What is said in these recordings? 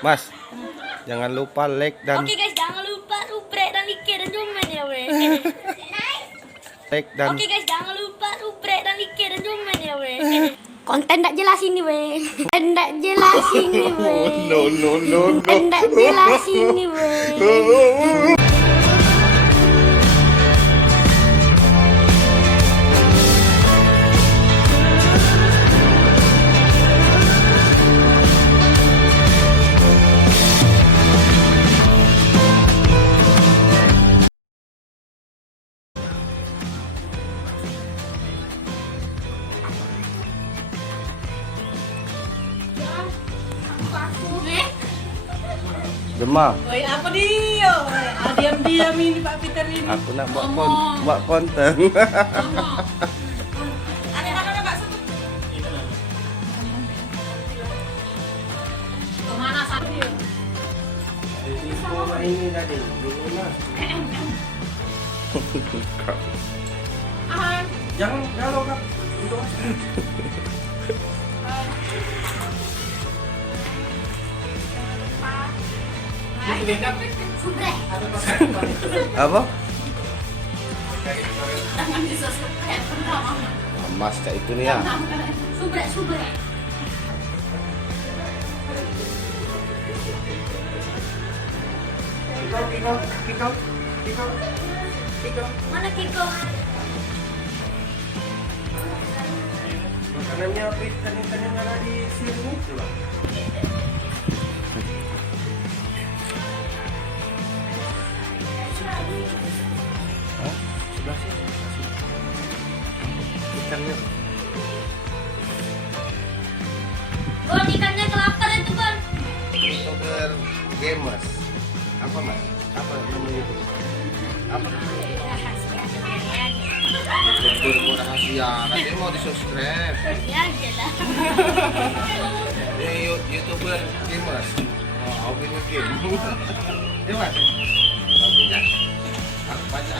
Mas, jangan lupa like dan Oke guys, jangan lupa subrek dan like dan komen ya weh. like dan Oke guys, jangan lupa subrek dan like dan komen ya weh. Konten tak jelas ini weh. Konten tak jelas ini weh. no. Konten tak jelas ini weh. Demam. Woi, apa dia? Diam-diam ini Pak Peter ini. Aku nak buat konten. Ada Pak Satu. Kemana satu? Ini tadi, dulu mas. Jangan kalau kak. Apa? Jangan di-subscribe pertama. Mas kayak itu nih ya. Subrek. Kiko. Mana Kiko? Makanannya ikan yang ada di sini itu lah. Sebelah sini. Ikannya. Bon, ikannya kelapar itu Bon. YouTuber gamers. Apa mas? Apa namanya itu? Apa? YouTuber rahasia. Nanti mau di subscribe. Ya jelas. Ini YouTuber gamers. Oh, hobi game. Ini mas. Hobinya. Aku baca.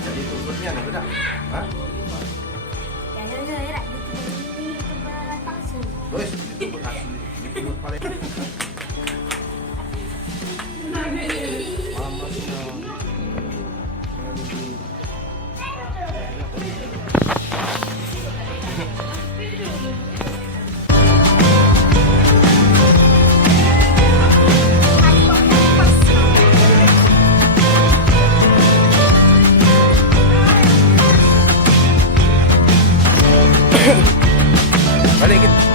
Jadi tubuhnya ada beda. Hah? Ya, itu berat palsu. Guys, ditubur asli. Ditubur paling. Mama sih. Balik kita.